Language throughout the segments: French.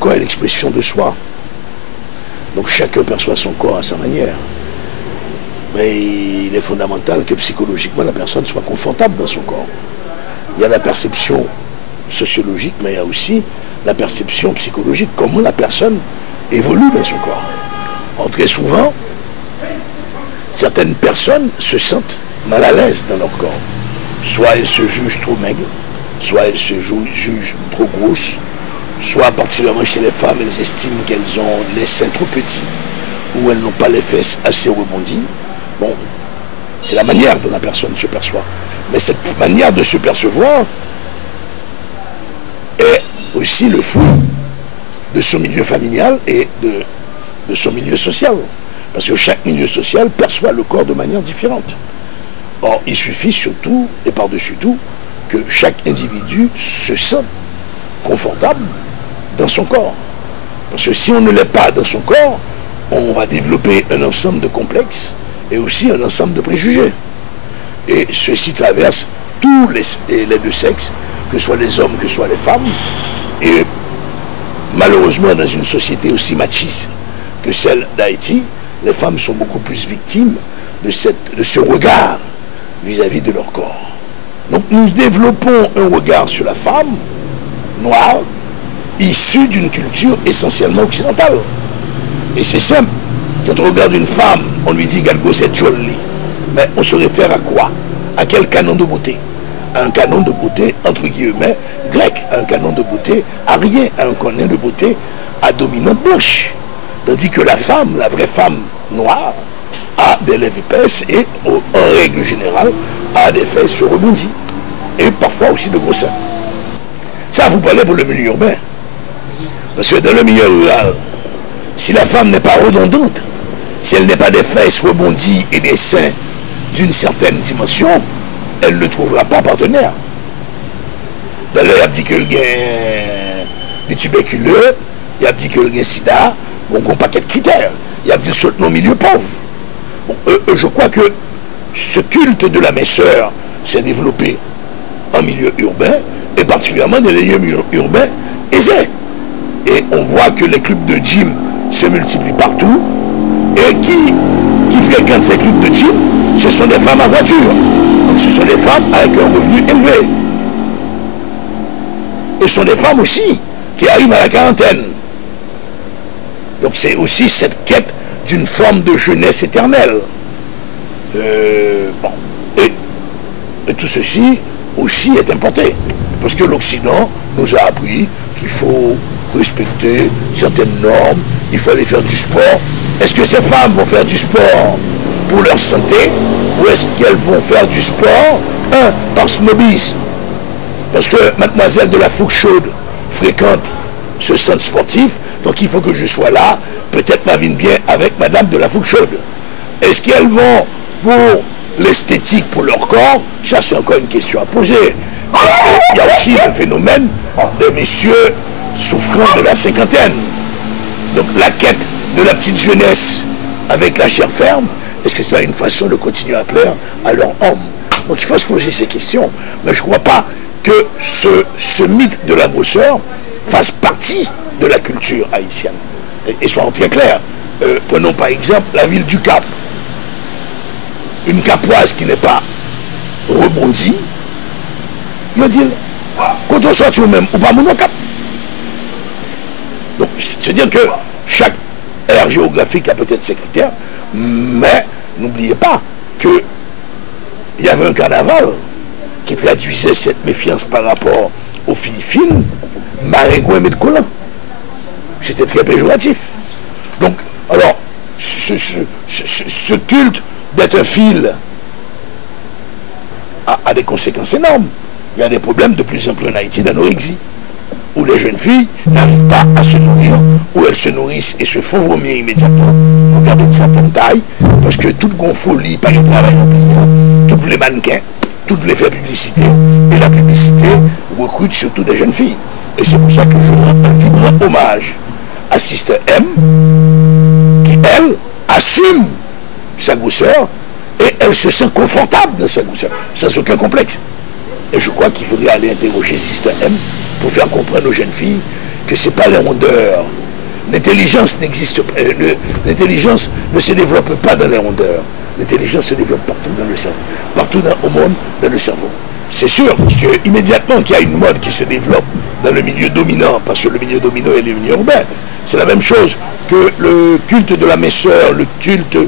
corps est l'expression de soi. Donc chacun perçoit son corps à sa manière. Mais il est fondamental que psychologiquement la personne soit confortable dans son corps. Il y a la perception sociologique, mais il y a aussi la perception psychologique, comment la personne évolue dans son corps. Or, très souvent, certaines personnes se sentent mal à l'aise dans leur corps. Soit elles se jugent trop maigres, soit elles se jugent trop grosses, soit particulièrement chez les femmes, elles estiment qu'elles ont les seins trop petits ou elles n'ont pas les fesses assez rebondies. Bon, c'est la manière dont la personne se perçoit. Mais cette manière de se percevoir est aussi le fruit de son milieu familial et de son milieu social. Parce que chaque milieu social perçoit le corps de manière différente. Or, il suffit surtout, et par-dessus tout, que chaque individu se sente confortable dans son corps. Parce que si on ne l'est pas dans son corps, on va développer un ensemble de complexes et aussi un ensemble de préjugés. Et ceci traverse tous les deux sexes, que ce soit les hommes, que ce soit les femmes. Et malheureusement, dans une société aussi machiste que celle d'Haïti, les femmes sont beaucoup plus victimes de ce regard vis-à-vis de leur corps. Donc nous développons un regard sur la femme noire, issue d'une culture essentiellement occidentale. Et c'est simple. Quand on regarde une femme, on lui dit Galgo c'est jolie. Mais on se réfère à quoi? À quel canon de beauté? À un canon de beauté, entre guillemets, grec, à un canon de beauté arien, à un canon de beauté à dominante blanche. Tandis que la femme, la vraie femme noire, a des lèvres épaisses et, en règle générale, a des fesses rebondies. Et parfois aussi de gros seins. Ça, vous parlez pour le milieu urbain. Parce que dans le milieu rural, si la femme n'est pas redondante, si elle n'est pas des fesses rebondies et des seins d'une certaine dimension, elle ne trouvera pas partenaire. D'ailleurs, il a dit que le gars est tuberculeux, il a dit que le gars sida, on n'a pas de critères. Il a dit saute nos milieux pauvres. Bon, je crois que ce culte de la minceur s'est développé en milieu urbain, et particulièrement dans les lieux urbains aisés. Et on voit que les clubs de gym se multiplient partout, et qui fréquentent ces clubs de gym, ce sont des femmes à voiture. Donc ce sont des femmes avec un revenu élevé. Et ce sont des femmes aussi qui arrivent à la quarantaine. Donc c'est aussi cette quête d'une forme de jeunesse éternelle. Bon. Et tout ceci aussi est importé. Parce que l'Occident nous a appris qu'il faut respecter certaines normes, il faut aller faire du sport. Est-ce que ces femmes vont faire du sport pour leur santé, ou est-ce qu'elles vont faire du sport, par snobisme? Parce que mademoiselle de la Fouque Chaude fréquente ce centre sportif, donc il faut que je sois là, peut-être ma vie bien avec madame de la Fouque Chaude. Est-ce qu'elles vont pour l'esthétique, pour leur corps? Ça, c'est encore une question à poser. Il y a aussi le phénomène de messieurs souffrant de la cinquantaine. Donc la quête de la petite jeunesse avec la chair ferme, est-ce que c'est pas une façon de continuer à plaire à leur homme? Donc il faut se poser ces questions. Mais je ne crois pas que ce mythe de la grosseur fasse partie de la culture haïtienne. Et soyons très clairs. Prenons par exemple la ville du Cap. Une capoise qui n'est pas rebondie, il dit, quand on sort même, ou pas mon cap. Donc, c'est-à-dire que chaque aire géographique a peut-être ses critères, mais n'oubliez pas qu'il y avait un carnaval qui traduisait cette méfiance par rapport aux filles fines, Marégo et Médcolan. C'était très péjoratif. Donc, alors, ce culte d'être un fil a des conséquences énormes. Il y a des problèmes de plus en plus en Haïti d'anorexie, où les jeunes filles n'arrivent pas à se nourrir, où elles se nourrissent et se font vomir immédiatement pour garder une certaine taille, parce que toute gonfolie, pas de travail en pays, tous les mannequins, toutes les faire publicité, et la publicité recrute surtout des jeunes filles. Et c'est pour ça que je rends un vibrant hommage à Sister M, qui, elle, assume sa grosseur, et elle se sent confortable dans sa grosseur, sans aucun complexe. Et je crois qu'il faudrait aller interroger Sister M pour faire comprendre aux jeunes filles que ce n'est pas les rondeurs. L'intelligence n'existe pas. L'intelligence ne se développe pas dans les rondeurs. L'intelligence se développe partout dans le cerveau. Partout au monde, dans le cerveau. C'est sûr qu'immédiatement qu'il y a une mode qui se développe dans le milieu dominant, parce que le milieu dominant est le milieu urbain, c'est la même chose que le culte de la minceur, le culte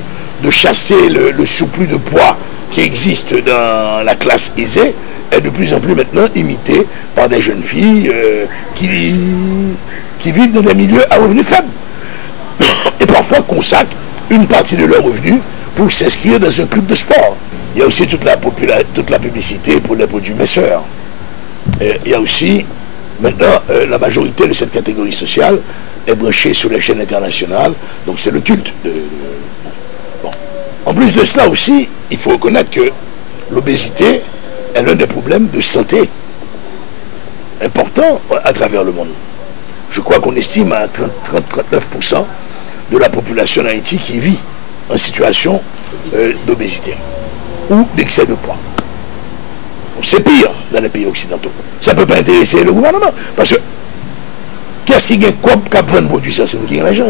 de chasser le surplus de poids qui existe dans la classe aisée, est de plus en plus maintenant imité par des jeunes filles qui vivent dans des milieux à revenus faibles. Et parfois consacrent une partie de leurs revenus pour s'inscrire dans un club de sport. Il y a aussi toute la publicité pour les produits minceurs. Il y a aussi, maintenant, la majorité de cette catégorie sociale est branchée sur les chaînes internationales, donc c'est le culte. Bon. En plus de cela aussi, il faut reconnaître que l'obésité est l'un des problèmes de santé importants à travers le monde. Je crois qu'on estime à 30-39% de la population d'Haïti qui vit en situation d'obésité ou d'excès de poids. C'est pire dans les pays occidentaux. Ça ne peut pas intéresser le gouvernement. Parce que, qu'est-ce qui gagne quoi qu'à prendre produit ça? C'est nous qui gagnons l'argent.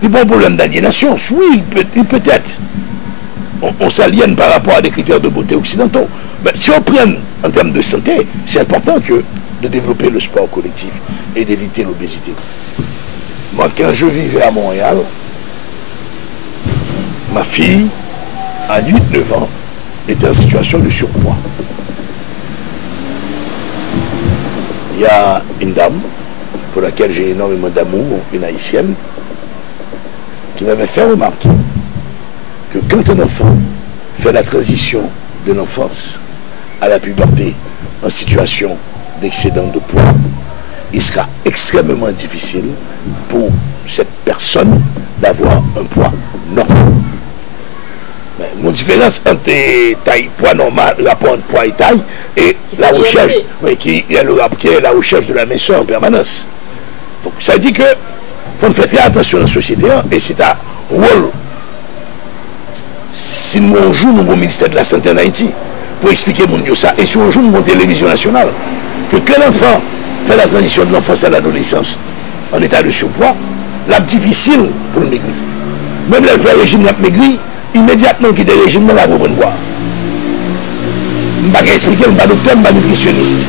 Les bons problèmes d'aliénation, oui, peut-être. On s'aliène par rapport à des critères de beauté occidentaux. Mais si on prend en termes de santé, c'est important de développer le sport collectif et d'éviter l'obésité. Moi, quand je vivais à Montréal, ma fille, à 8-9 ans, était en situation de surpoids. Il y a une dame, pour laquelle j'ai énormément d'amour, une haïtienne, qui m'avait fait remarquer que quand un enfant fait la transition de l'enfance à la puberté en situation d'excédent de poids, il sera extrêmement difficile pour cette personne d'avoir un poids normal. Une différence entre taille, poids normal, rapport entre poids et taille, et la recherche, oui, qui est la recherche de la minceur en permanence. Donc ça dit que faut faire très attention dans la société, et c'est un rôle, si nous on joue au ministère de la Santé en Haïti, pour expliquer mon ça, et si on joue dans télévision nationale, que quand l'enfant fait la transition de l'enfance à l'adolescence en état de surpoids, c'est difficile pour le maigrir. Même le fait régime n'a maigri, immédiatement quitter le régime dans la bonne boire. Je ne vais pas expliquer, je ne suis pas docteur, je ne suis pas nutritionniste.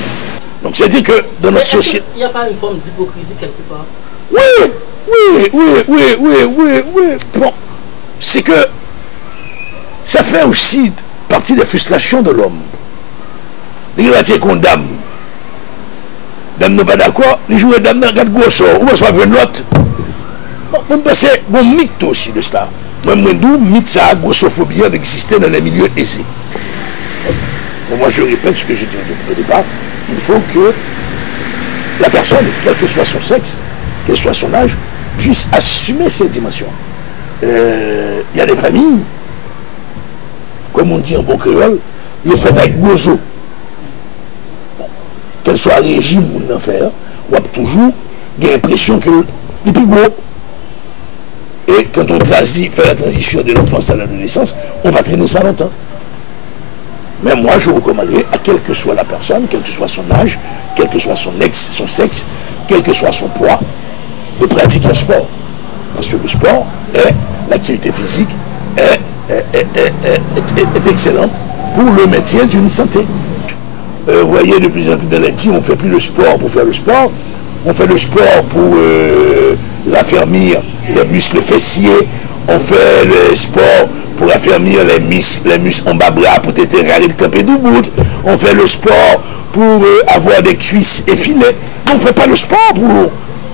Donc c'est-à-dire que dans notre société... Il n'y a pas une forme d'hypocrisie quelque part? Oui. Bon, c'est que ça fait aussi partie des frustrations de l'homme. Les gens condamnent. Dame n'est pas d'accord, les joueurs dame n'a pas de gros sort, ou soit venir l'autre. Bon, je pense que c'est un mythe aussi de cela. Moi, je dis, mythe, ça a grossophobie d'exister dans les milieux aisés. Bon, moi, je répète ce que j'ai dit au départ. Il faut que la personne, quel que soit son sexe, quel soit son âge, puisse assumer ces dimensions. Il y a des familles, comme on dit en bon créole, ils sont faites avec gros os. Bon, qu'elle soit régime ou l'enfer, on a toujours l'impression que les plus gros. Et quand on fait la transition de l'enfance à l'adolescence, on va traîner ça longtemps. Mais moi, je recommanderais à quelle que soit la personne, quel que soit son âge, quel que soit son sexe, quel que soit son poids, de pratiquer un sport. Parce que le sport, l'activité physique, est excellente pour le maintien d'une santé. Vous voyez, de plus en plus dans l'Haïti, on ne fait plus le sport pour faire le sport. On fait le sport pour raffermir les muscles fessiers. On fait le sport pour affermir les muscles en bas bras pour t'être carré de camper debout. On fait le sport pour avoir des cuisses effilées. On ne fait pas le sport pour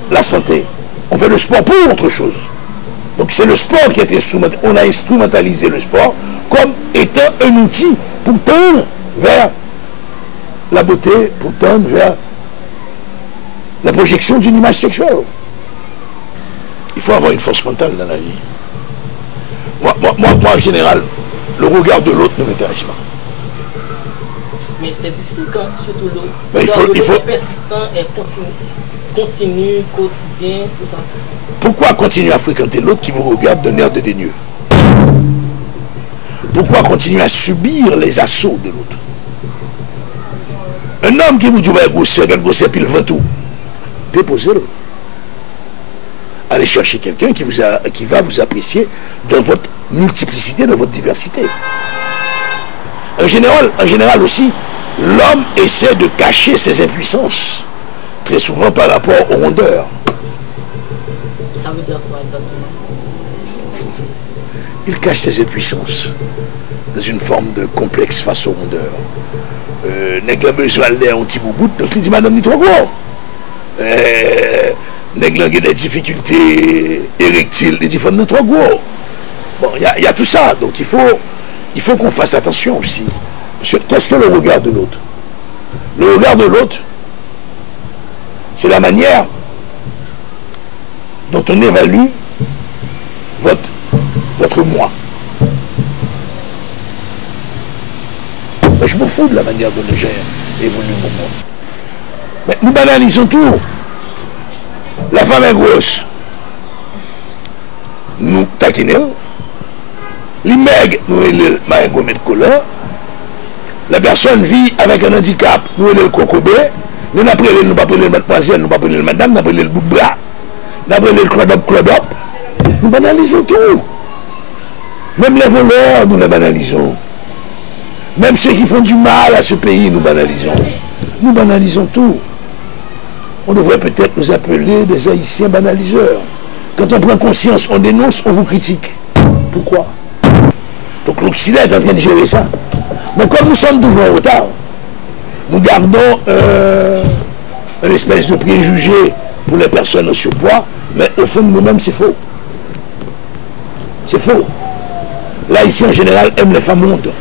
la santé. On fait le sport pour autre chose. Donc c'est le sport qui est instrumentalisé. On a instrumentalisé le sport comme étant un outil pour tendre vers la beauté, pour tendre vers la projection d'une image sexuelle. Il faut avoir une force mentale dans la vie. Moi, en général, le regard de l'autre ne m'intéresse pas. Mais c'est difficile quand, surtout l'autre. Il faut persistant et continu, quotidien, tout ça. Pourquoi continuer à fréquenter l'autre qui vous regarde d'un air de dédaigneux? Pourquoi continuer à subir les assauts de l'autre? Un homme qui vous dit, ouais, gossé, puis le ventoux. déposez-le. Allez chercher quelqu'un qui va vous apprécier dans votre multiplicité, dans votre diversité. En général aussi, l'homme essaie de cacher ses impuissances, très souvent par rapport aux rondeurs. Ça veut dire quoi exactement? Il cache ses impuissances dans une forme de complexe face aux rondeurs. Nèg la besoin aller un petit bout, donc il dit madame ni trop gros. Nèg la a des difficultés érectiles, il dit femme trop gros. Bon, il y a tout ça, donc il faut qu'on fasse attention aussi. Qu'est-ce que le regard de l'autre? Le regard de l'autre, c'est la manière dont on évalue votre moi. Mais je m'en fous de la manière dont j'ai évolué mon moi. Mais nous banalisons tout. La femme est grosse. Nous taquinons. Les maigres, nous avons gommé de couleur. La personne vit avec un handicap, nous avons le cocobé. Nous n'avons pas pris le mademoiselle, nous n'avons pas pris le madame, nous n'avons pas pris le bout de bras. Nous n'avons pas pris le clodop. Nous banalisons tout. Même les voleurs, nous les banalisons. Même ceux qui font du mal à ce pays, nous banalisons. Nous banalisons tout. On devrait peut-être nous appeler des Haïtiens banaliseurs. Quand on prend conscience, on dénonce, on vous critique. Pourquoi? Donc l'Occident est en train de gérer ça. Mais comme nous sommes toujours en retard, nous gardons une espèce de préjugé pour les personnes au surpoids, mais au fond de nous-mêmes, c'est faux. C'est faux. L'Haïtien en général aime les femmes mondes.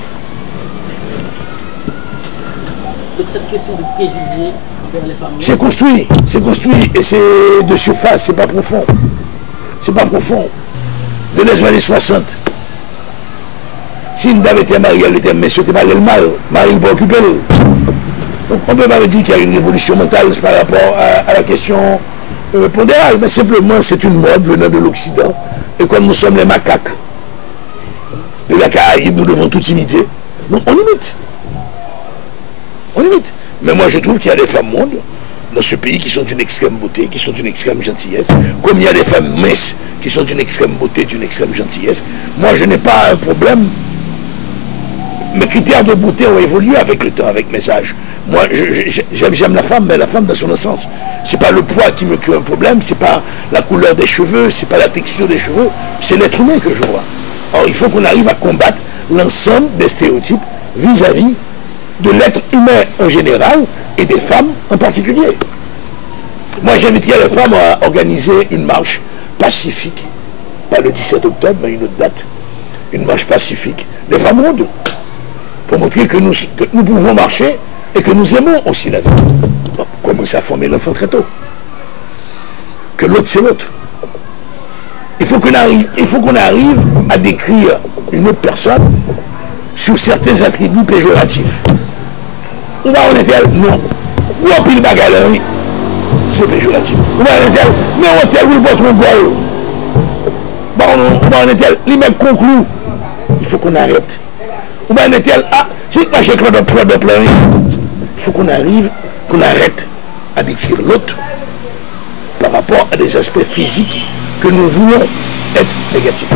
Donc cette question de préjugés envers les femmes, c'est construit et c'est de surface, c'est pas profond. C'est pas profond. Dès les années 60, si une dame était mariée, elle était monsieur, c'était pas le mal, Marie ne peut occuper. Donc on ne peut pas dire qu'il y a une révolution mentale par rapport à la question pondérale, mais simplement c'est une mode venant de l'Occident. Et comme nous sommes les macaques de la Caraïbe, nous devons tout imiter. Donc on imite. On imite. Mais moi je trouve qu'il y a des femmes mondes dans ce pays qui sont d'une extrême beauté, qui sont d'une extrême gentillesse, comme il y a des femmes minces qui sont d'une extrême beauté, d'une extrême gentillesse. Moi je n'ai pas un problème. Mes critères de beauté ont évolué avec le temps, avec mes âges. Moi, j'aime la femme, mais la femme dans son essence. C'est pas le poids qui me crée un problème, c'est pas la couleur des cheveux, c'est pas la texture des cheveux, c'est l'être humain que je vois. Or, il faut qu'on arrive à combattre l'ensemble des stéréotypes vis-à-vis de l'être humain en général et des femmes en particulier. Moi, j'inviterais les femmes à organiser une marche pacifique, pas le 17 octobre, mais une autre date, une marche pacifique des femmes mondes, pour montrer que nous pouvons marcher et que nous aimons aussi la vie. Donc, commencer à former l'enfant très tôt. Que l'autre, c'est l'autre. Il faut qu'on arrive à décrire une autre personne sur certains attributs péjoratifs. Où va on est-elle? Non. Où on pile bagarre? C'est péjoratif. Où va on est-elle? Mais on est-elle où le botton gol? Où va on est-elle? Les mecs concluent. Il faut qu'on arrête. Ou bien est-elle, si je suis Claude, il faut qu'on arrive, qu'on arrête à décrire l'autre par rapport à des aspects physiques que nous voulons être négatifs.